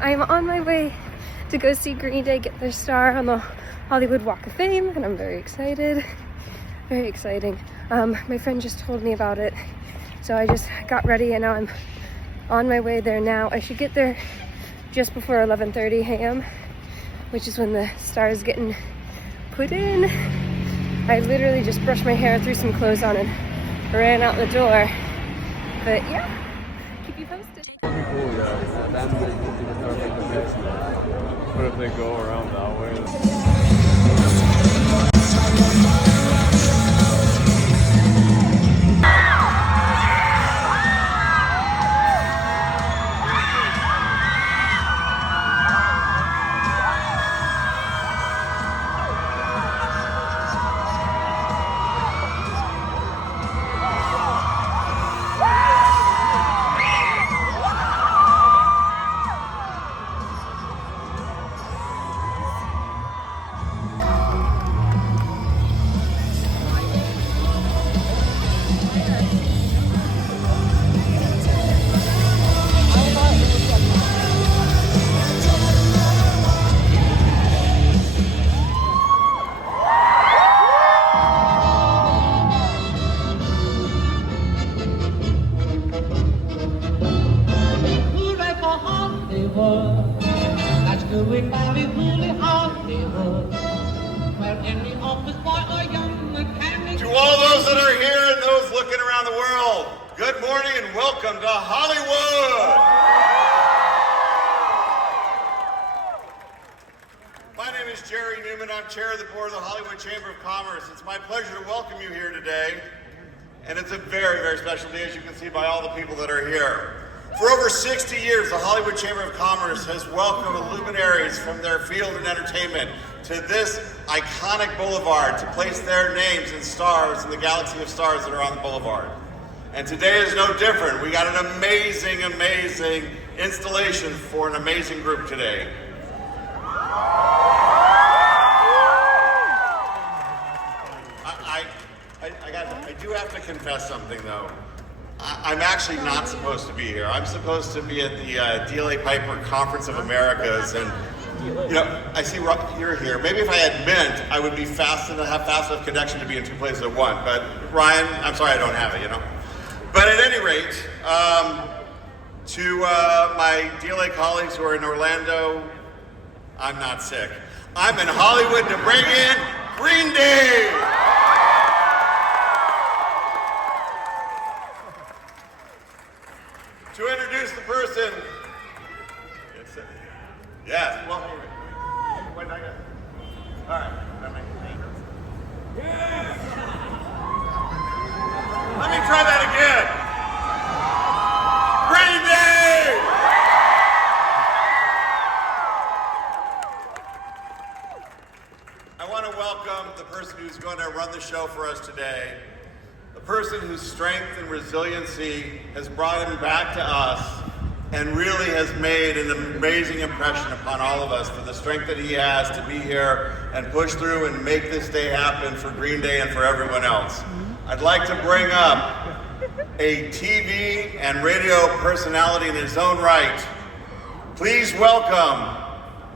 I'm on my way to go see Green Day get their star on the Hollywood Walk of Fame, and I'm very excited. Very exciting. My friend just told me about it, so I just got ready and now I'm on my way there now. I should get there just before 11:30 a.m., which is when the star is getting put in. I literally just brushed my hair, threw some clothes on, and ran out the door. But yeah, keep you posted. That'd be cool, yeah. What if they go around that way? To all those that are here and those looking around the world, good morning and welcome to Hollywood! My name is Jerry Newman. I'm chair of the board of the Hollywood Chamber of Commerce. It's my pleasure to welcome you here today. And it's a very, very special day, as you can see by all the people that are here. For over 60 years, the Hollywood Chamber of Commerce has welcomed luminaries from their field in entertainment to this iconic boulevard to place their names and stars in the galaxy of stars that are on the boulevard. And today is no different. We got an amazing, amazing installation for an amazing group today. I do have to confess something though. I'm actually not supposed to be here. I'm supposed to be at the DLA Piper Conference of Americas, and you know, I see you're here. Maybe if I had meant, I would be have fast enough connection to be in two places at once. But Ryan, I'm sorry I don't have it, you know. But at any rate, to my DLA colleagues who are in Orlando, I'm not sick. I'm in Hollywood to bring in GreenDay. To introduce the person. Yes, well, wait, I got. All right, yes. Let me try that again. GreenDay! I want to welcome the person who's going to run the show for us today. The person whose strength and resiliency has brought him back to us and really has made an amazing impression upon all of us for the strength that he has to be here and push through and make this day happen for GreenDay and for everyone else. I'd like to bring up a TV and radio personality in his own right. Please welcome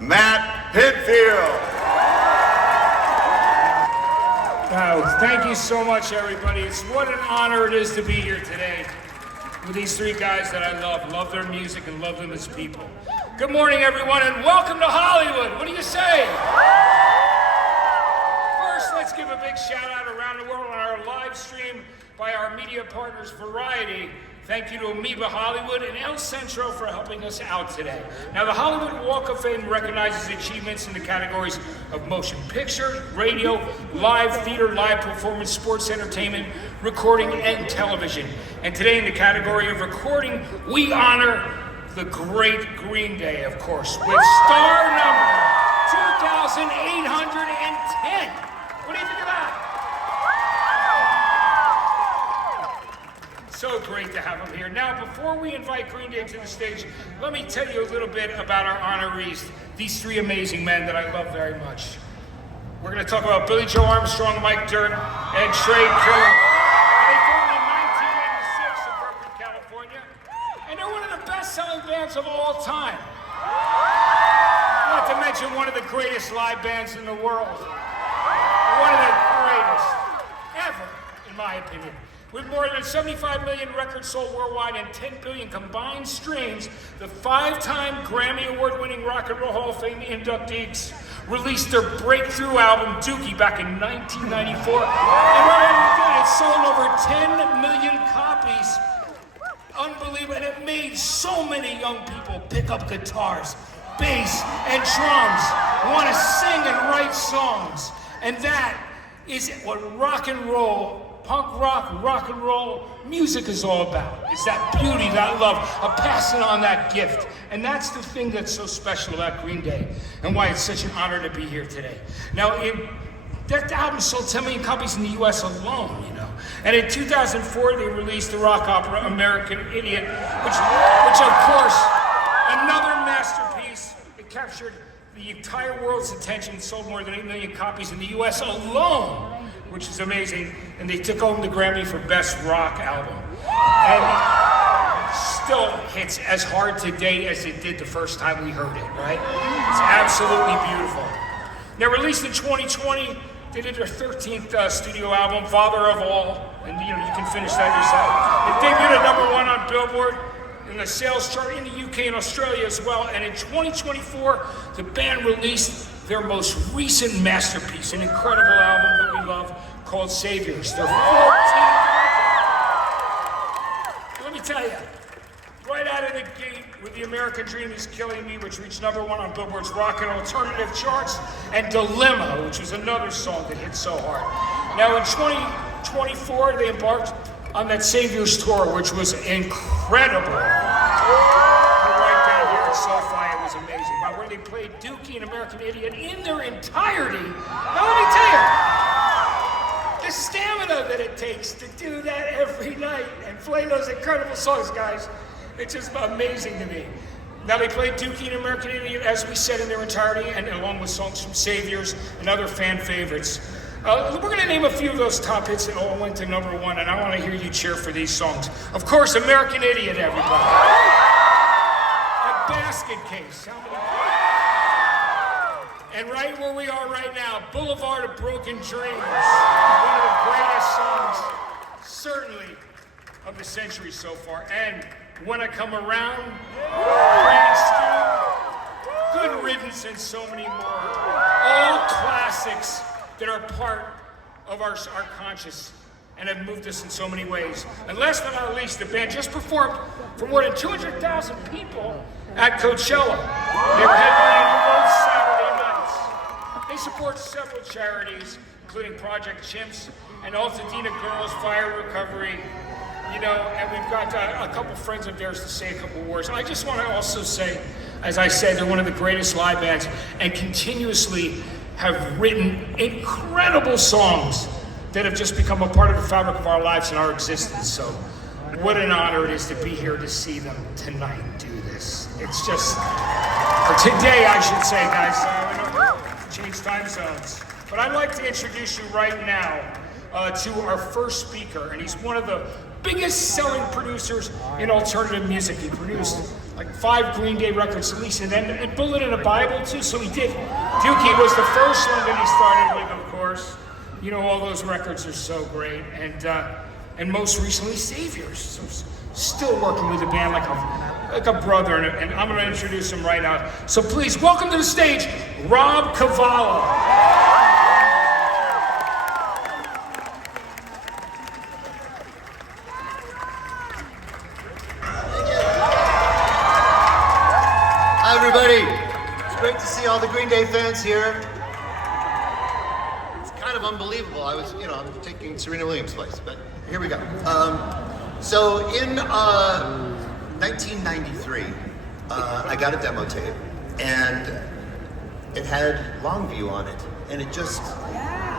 Matt Pitfield. Thank you so much, everybody. It's what an honor it is to be here today with these three guys that I love their music and love them as people. Good morning, everyone, and welcome to Hollywood. What do you say? First, let's give a big shout out around the world on our live stream by our media partners, Variety. Thank you to Amoeba Hollywood and El Centro for helping us out today. Now, the Hollywood Walk of Fame recognizes achievements in the categories of motion picture, radio, live theater, live performance, sports entertainment, recording, and television. And today in the category of recording, we honor the great GreenDay, of course, with star number 2,810. What do you think of that? So great to have them here. Now, before we invite GreenDay to the stage, let me tell you a little bit about our honorees, these three amazing men that I love very much. We're going to talk about Billy Joe Armstrong, Mike Dirnt, and Trey Killen. They formed in 1986 in Berkeley, California, and they're one of the best-selling bands of all time. Not to mention one of the greatest live bands in the world. One of the greatest ever, in my opinion. With more than 75 million records sold worldwide and 10 billion combined streams, the 5-time Grammy Award-winning Rock and Roll Hall of Fame inductees released their breakthrough album, Dookie, back in 1994. And it sold over 10 million copies. Unbelievable, and it made so many young people pick up guitars, bass, and drums, want to sing and write songs. And that is what rock and roll, punk rock and roll music is all about. It's that beauty, that love, of passing on that gift. And that's the thing that's so special about Green Day and why it's such an honor to be here today. Now, that album sold 10 million copies in the US alone, you know. And in 2004, they released the rock opera American Idiot, which of course, another masterpiece. It captured the entire world's attention, sold more than 8 million copies in the US alone, which is amazing. And they took home the Grammy for Best Rock Album. And still hits as hard today as it did the first time we heard it, right? It's absolutely beautiful. Now, released in 2020, they did their 13th studio album, Father of All, and you can finish that yourself. It debuted at #1 on Billboard, in the sales chart in the UK and Australia as well, and in 2024, the band released their most recent masterpiece, an incredible album that we love called Saviors. Their 14th record. Let me tell you, right out of the gate with The American Dream Is Killing Me, which reached #1 on Billboard's rock and alternative charts, and Dilemma, which was another song that hit so hard. Now in 2024, they embarked on that Saviors tour, which was incredible. Right down here at SoFi, it was amazing. Wow, where they played Dookie and American Idiot in their entirety. Now let me tell you, the stamina that it takes to do that every night and play those incredible songs, guys, it's just amazing to me. Now they played Dookie and American Idiot, as we said, in their entirety, and along with songs from Saviors and other fan favorites. We're going to name a few of those top hits that all went to #1, and I want to hear you cheer for these songs. Of course, American Idiot, everybody. A Basket Case. How many? And right where we are right now, Boulevard of Broken Dreams. One of the greatest songs, certainly, of the century so far. And When I Come Around, Brand Stew, Good Riddance, and so many more. All classics that are part of our conscious and have moved us in so many ways. And last but not least, the band just performed for more than 200,000 people at Coachella. They were headlining both Saturday nights. They support several charities, including Project Chimps and Altadena Girls Fire Recovery. You know, and we've got a couple friends of theirs to say a couple words. I just want to also say, as I said, they're one of the greatest live bands and continuously have written incredible songs that have just become a part of the fabric of our lives and our existence. So what an honor it is to be here to see them tonight do this. It's just, or today I should say, guys, we don't change time zones. But I'd like to introduce you right now to our first speaker, and he's one of the biggest selling producers in alternative music. He produced like 5 Green Day records at least, and then a Bullet in a Bible too, so he did. Dookie was the first one that he started with, of course. You know, all those records are so great. And most recently, Saviors. So still working with the band like a brother, and I'm gonna introduce him right now. So please, welcome to the stage, Rob Cavallo. It's great to see all the Green Day fans here. It's kind of unbelievable. I'm taking Serena Williams' place, but here we go. So in 1993, I got a demo tape, and it had Longview on it, and it just,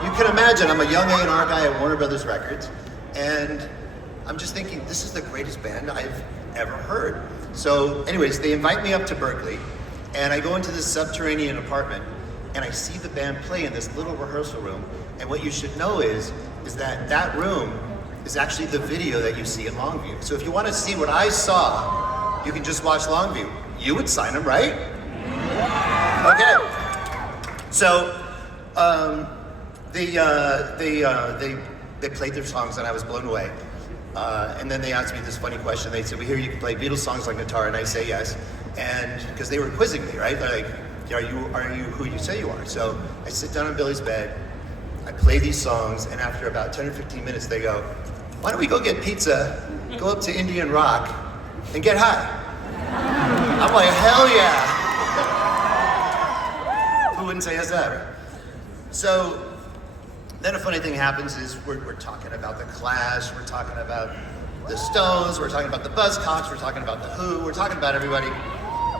you can imagine, I'm a young A&R guy at Warner Brothers Records, and I'm just thinking, this is the greatest band I've ever heard. So anyways, they invite me up to Berkeley, and I go into this subterranean apartment, and I see the band play in this little rehearsal room. And what you should know is that room is actually the video that you see in Longview. So if you want to see what I saw, you can just watch Longview. You would sign them, right? Okay. So, they played their songs and I was blown away. And then they asked me this funny question. They said, "We hear you can play Beatles songs like guitar," and I say yes. And because they were quizzing me, right? They're like, are you who you say you are? So I sit down on Billy's bed, I play these songs, and after about 10 or 15 minutes, they go, "Why don't we go get pizza, go up to Indian Rock, and get high?" I'm like, hell yeah. Who wouldn't say yes to that? So then a funny thing happens is we're talking about the Clash, we're talking about the Stones, we're talking about the Buzzcocks, we're talking about the Who, we're talking about everybody.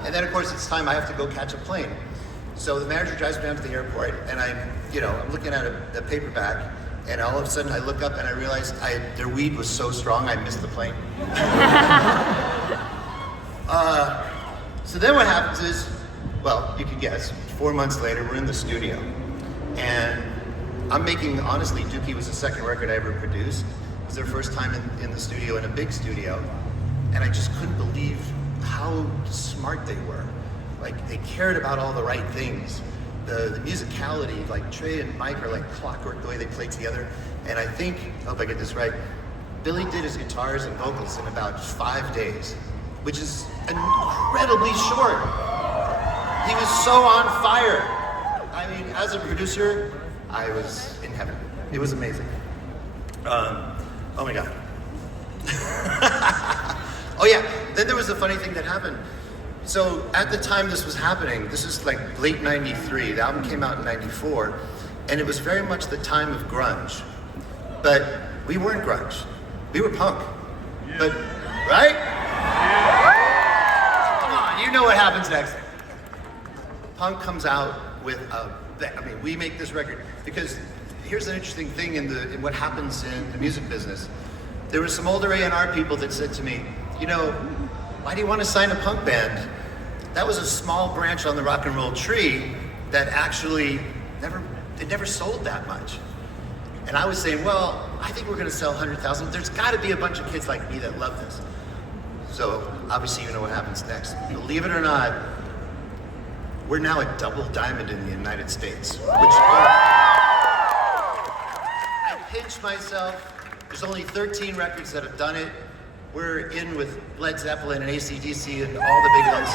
And then of course it's time I have to go catch a plane. So the manager drives me down to the airport and I'm looking at a paperback and all of a sudden I look up and I realize their weed was so strong I missed the plane. So then what happens is, well, you can guess, 4 months later, we're in the studio. And I'm making, honestly, Dookie was the second record I ever produced. It was their first time in the studio, in a big studio. And I just couldn't believe how smart they were. Like, they cared about all the right things. The musicality, like Trey and Mike are like clockwork the way they play together. And I think, I hope I get this right, Billy did his guitars and vocals in about 5 days, which is incredibly short. He was so on fire. I mean, as a producer, I was in heaven. It was amazing. Oh my God. Oh yeah, then there was a funny thing that happened. So at the time this was happening, this is like late 93, the album came out in 94, and it was very much the time of grunge. But we weren't grunge, we were punk. But, right? Come on, you know what happens next. Punk comes out with we make this record, because here's an interesting thing in what happens in the music business. There were some older A&R people that said to me, why do you want to sign a punk band? That was a small branch on the rock and roll tree that actually never sold that much. And I was saying, well, I think we're going to sell 100,000. There's got to be a bunch of kids like me that love this. So obviously you know what happens next. Believe it or not, we're now a double diamond in the United States, which I pinch myself. There's only 13 records that have done it. We're in with Led Zeppelin and AC/DC and all the big ones.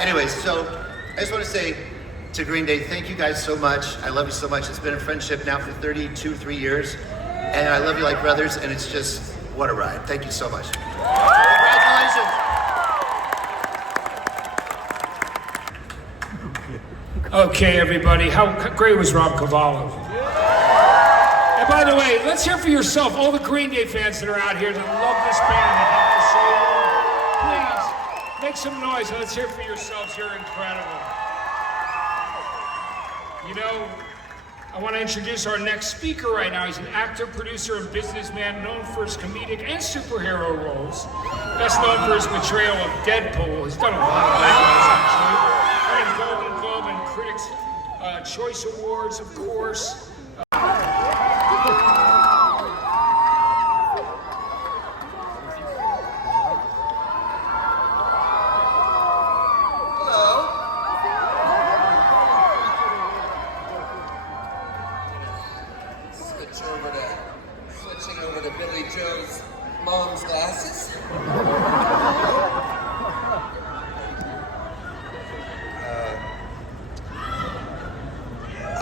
Anyways, so I just want to say to GreenDay, thank you guys so much. I love you so much. It's been a friendship now for 3 years. And I love you like brothers, and it's just, what a ride. Thank you so much. Congratulations. Okay, everybody, how great was Rob Cavallo? And by the way, let's hear for yourself, all the GreenDay fans that are out here that love this band and have to say, please, make some noise and let's hear for yourselves. You're incredible. I want to introduce our next speaker right now. He's an actor, producer, and businessman known for his comedic and superhero roles. Best known for his portrayal of Deadpool. He's done a lot of things, actually. Winning Golden Globe and Critics' Choice Awards, of course. Switching over to Billy Joe's mom's glasses.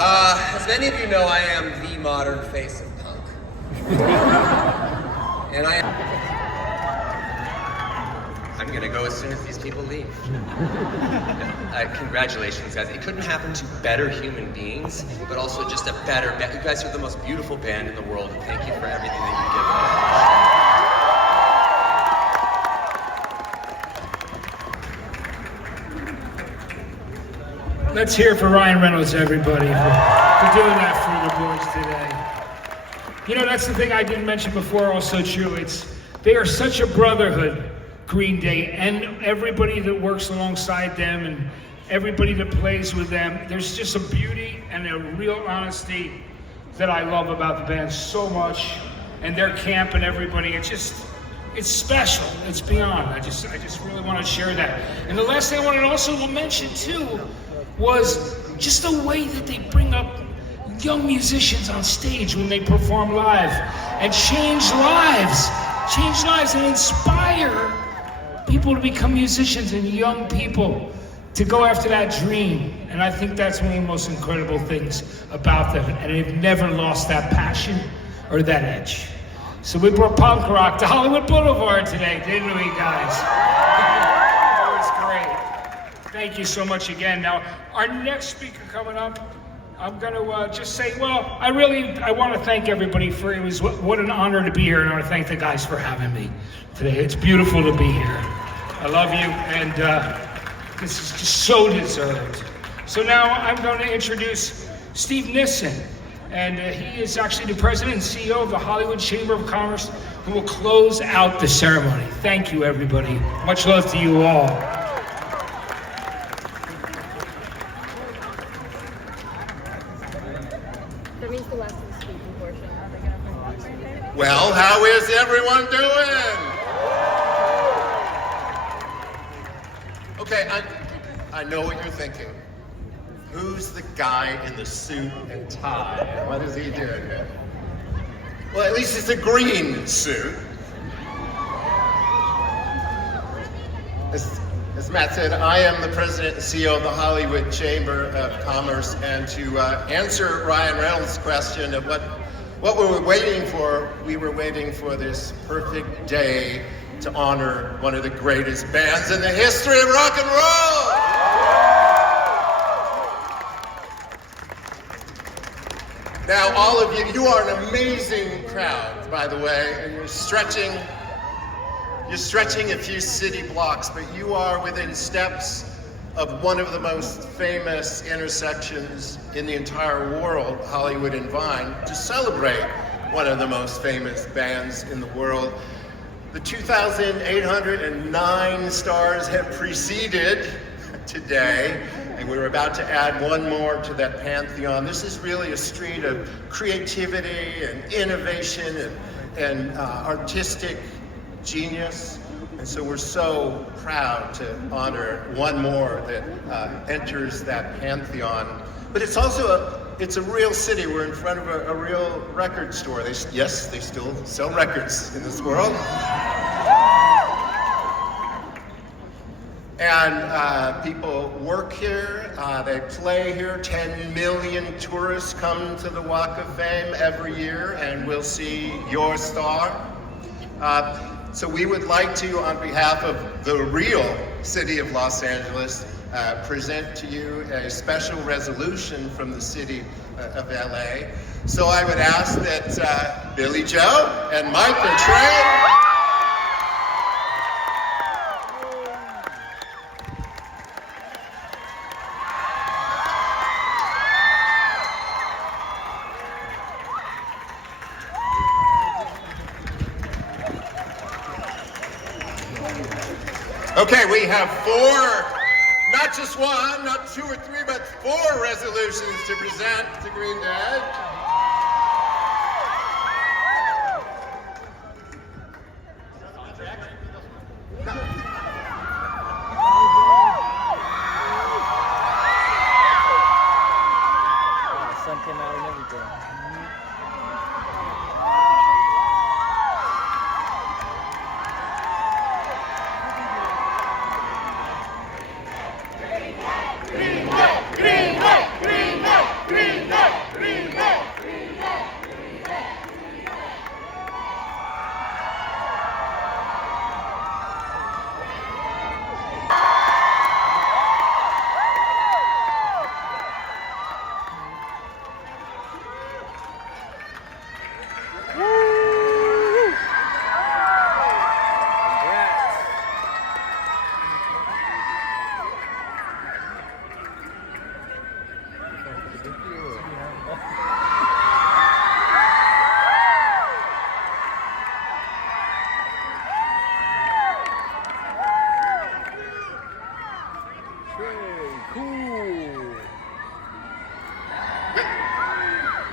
As many of you know, I am the modern face of punk. And I'm gonna go as soon as these people leave. Congratulations, guys. It couldn't happen to better human beings, but also just a better band. You guys are the most beautiful band in the world, and thank you for everything that you've given. Let's hear for Ryan Reynolds, everybody, for doing that for the boys today. That's the thing I didn't mention before, also true. They are such a brotherhood, GreenDay, and everybody that works alongside them and everybody that plays with them. There's just a beauty and a real honesty that I love about the band so much, and their camp and everybody. It's It's special. It's beyond. I just really want to share that. And the last thing I wanted to also mention too was just the way that they bring up young musicians on stage when they perform live and change lives and inspire people to become musicians and young people to go after that dream. And I think that's one of the most incredible things about them. And they've never lost that passion or that edge. So we brought punk rock to Hollywood Boulevard today, didn't we, guys? That was great. Thank you so much again. Now, our next speaker coming up, I'm going to just say, well, I want to thank everybody for it. Was what an honor to be here, and I want to thank the guys for having me today. It's beautiful to be here. I love you, and this is just so deserved. So now I'm going to introduce Steve Nissen, and he is actually the president and CEO of the Hollywood Chamber of Commerce, who will close out the ceremony. Thank you, everybody. Much love to you all. That means the last of the speaking portion. Well, how is everyone doing? Okay, I know what you're thinking. Who's the guy in the suit and tie? And what is he doing here? Well, at least it's a green suit. As Matt said, I am the president and CEO of the Hollywood Chamber of Commerce, and to answer Ryan Reynolds' question of what we were waiting for, we were waiting for this perfect day to honor one of the greatest bands in the history of rock and roll. Now, all of you are an amazing crowd, by the way, and you're stretching a few city blocks, but you are within steps of one of the most famous intersections in the entire world, Hollywood and Vine, to celebrate one of the most famous bands in the world. The 2,809 stars have preceded today, and we're about to add one more to that pantheon. This is really a street of creativity and innovation and artistic genius. And so we're so proud to honor one more that enters that pantheon. But it's also it's a real city. We're in front of a real record store. They still sell records in this world. And people work here, they play here. 10 million tourists come to the Walk of Fame every year and will see your star. So we would like to, on behalf of the real city of Los Angeles, present to you a special resolution from the city of LA. So I would ask that Billy Joe and Mike and Trey. Okay, we have four, not just one, not 2 or 3, but 4 resolutions to present to GreenDay. The sun came out and everything.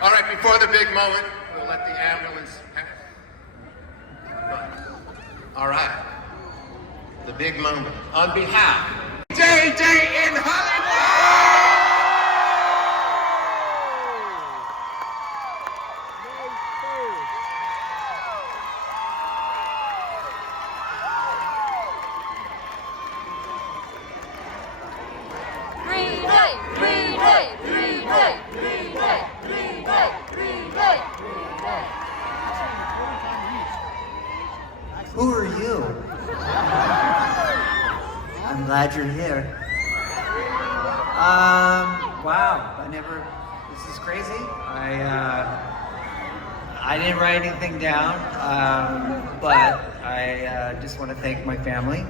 All right, before the big moment, we'll let the ambulance pass. All right. The big moment. On behalf of GreenDay in Hollywood! GreenDay, GreenDay, GreenDay, GreenDay, GreenDay, GreenDay, GreenDay. Who are you? I'm glad you're here. Wow, this is crazy. I didn't write anything down, but I just want to thank my family.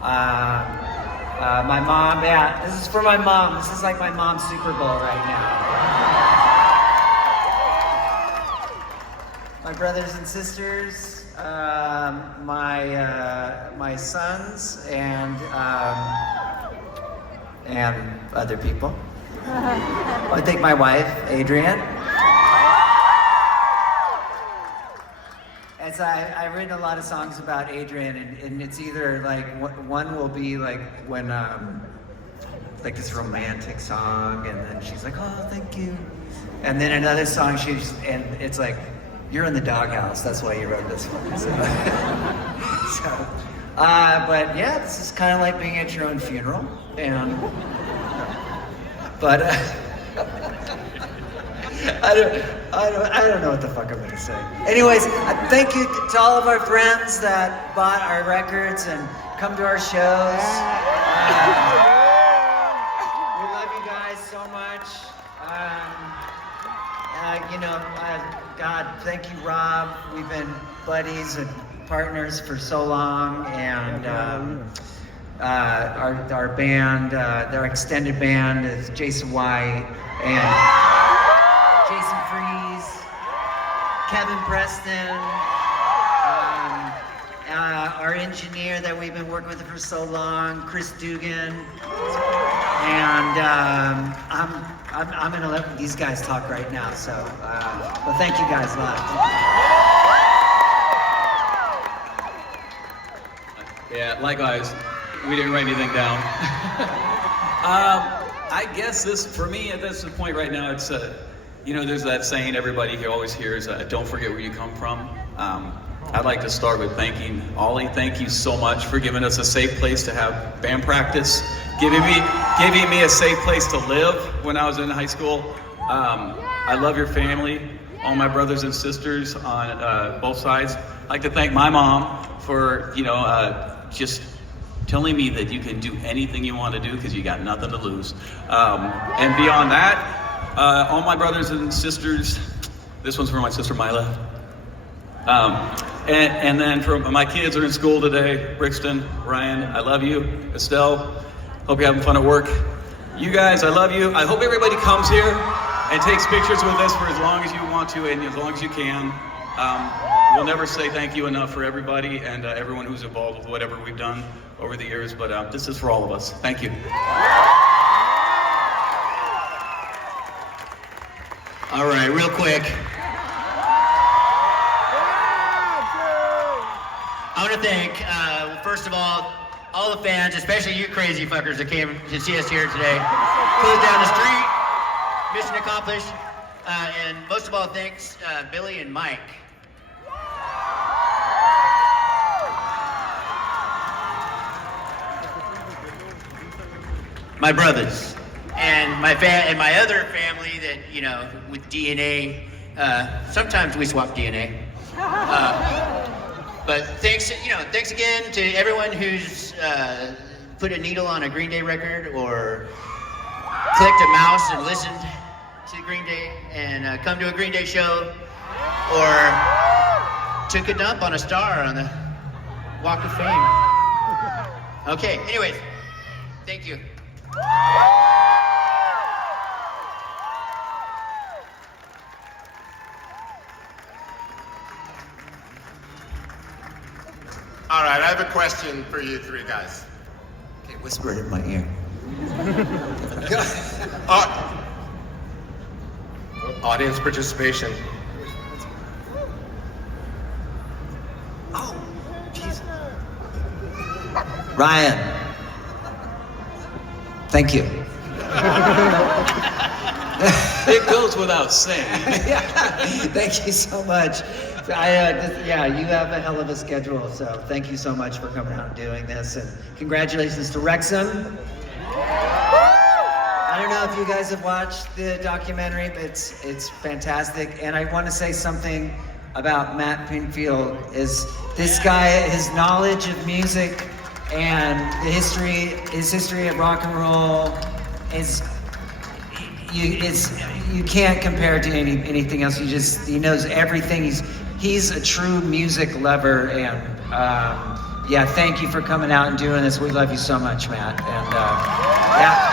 My mom, yeah, this is for my mom. This is like my mom's Super Bowl right now. My brothers and sisters, my sons, and other people. I thank my wife, Adrienne. As I've written a lot of songs about Adrienne, and it's either like one will be like when like this romantic song, and then she's like, "Oh, thank you," and then another song and it's like, "You're in the doghouse. That's why you wrote this one." But yeah, this is kind of like being at your own funeral, but. I don't know what the fuck I'm gonna say. Anyways, thank you to all of our friends that bought our records and come to our shows. We love you guys so much. God, thank you, Rob. We've been buddies and partners for so long, and our band, our extended band is Jason White and Jason Freeze, Kevin Preston, our engineer that we've been working with for so long, Chris Dugan, and I'm gonna let these guys talk right now. So, but thank you guys a lot. Yeah, likewise. We didn't write anything down. I guess for me at this point right now, it's there's that saying everybody here always hears, don't forget where you come from. I'd like to start with thanking Ollie. Thank you so much for giving us a safe place to have band practice, giving me a safe place to live when I was in high school. I love your family, all my brothers and sisters on both sides. I'd like to thank my mom for, just telling me that you can do anything you want to do because you got nothing to lose. And beyond that, all my brothers and sisters, this one's for my sister Mila. And then for my kids are in school today, Brixton, Ryan, I love you. Estelle, hope you're having fun at work. You guys, I love you. I hope everybody comes here and takes pictures with us for as long as you want to and as long as you can. We'll never say thank you enough for everybody and everyone who's involved with whatever we've done over the years, but this is for all of us. Thank you. All right, real quick. I want to thank, first of all the fans, especially you crazy fuckers that came to see us here today. Closed down the street, mission accomplished. And most of all, thanks Billy and Mike. My brothers and my other family that, with DNA, sometimes we swap DNA. But thanks again to everyone who's put a needle on a GreenDay record or clicked a mouse and listened to GreenDay and come to a GreenDay show or took a dump on a star on the Walk of Fame. Okay, anyways, thank you. All right, I have a question for you three guys. Okay, whisper it in my ear. Audience participation. Oh, Jesus. Ryan, thank you. It goes without saying. Yeah, thank you so much. Yeah, you have a hell of a schedule, so thank you so much for coming out and doing this, and congratulations to Wrexham. I don't know if you guys have watched the documentary, but it's fantastic. And I want to say something about Matt Pinfield. Is this guy, his knowledge of music and his history of rock and roll is. You can't compare it to anything else. He knows everything. He's a true music lover, and yeah, thank you for coming out and doing this. We love you so much, Matt. And yeah.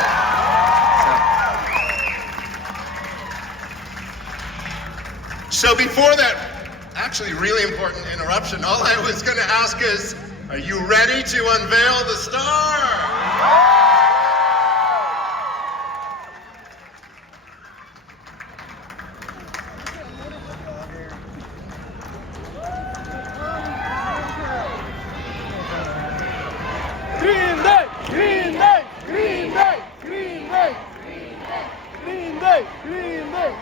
So before that, actually really important interruption, all I was going to ask is, are you ready to unveil the star? GreenDay! GreenDay! GreenDay! GreenDay! GreenDay! GreenDay!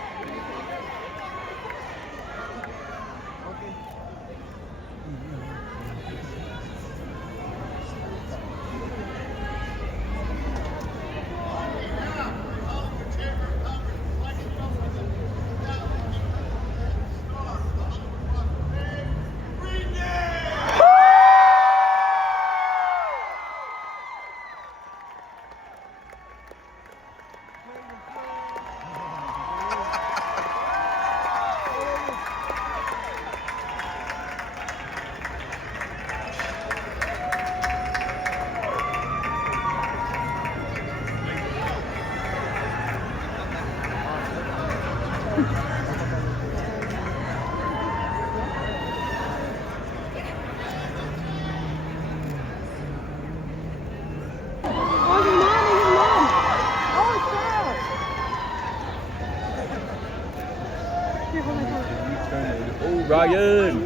Oh, Ryan!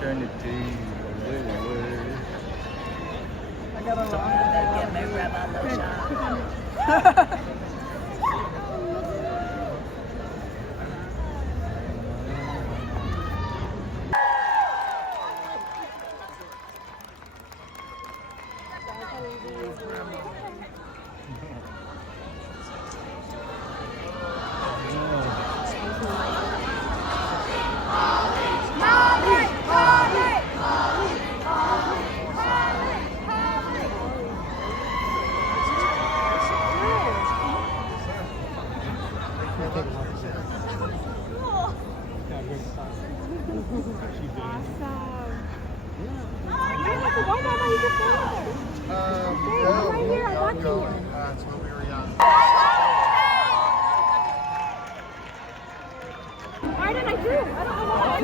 Turn it to I got a Why did I do? I don't know why.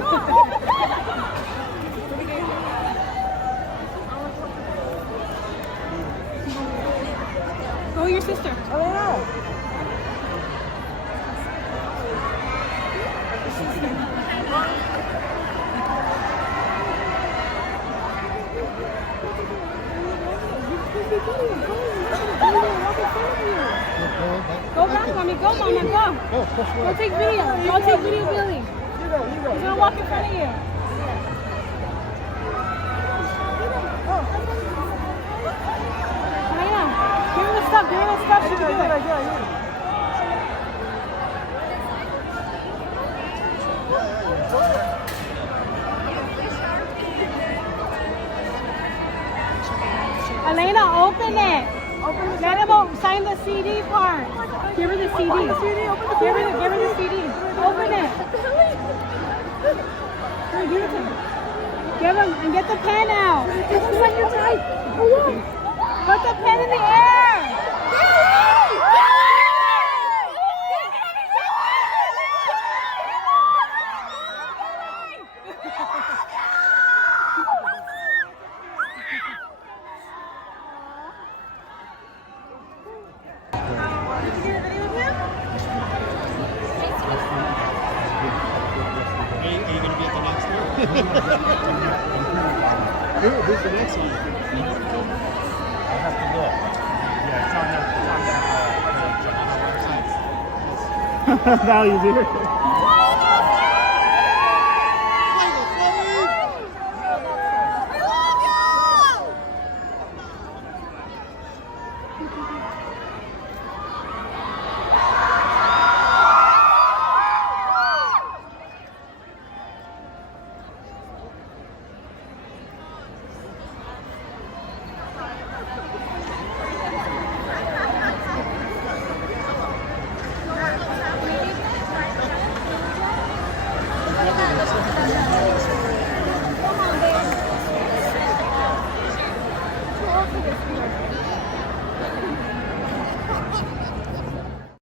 Go with your sister. Oh, yeah. Go back, mommy. Go, mama. Go. Go take video. Go take video, Billy. He's gonna walk in front of you. Elena, give her the stuff. Give her the stuff. She can do it. Elena, open it. Let him sign the CD part. Give her the CD. Give her the CD. Open it. Hurry, give it to him. Give him and get the pen out. It looks like you're tight. Put the pen in the air. Did you get a video of him? Who's the next one? I'll have to look. Yeah, it's on that. Now he's here.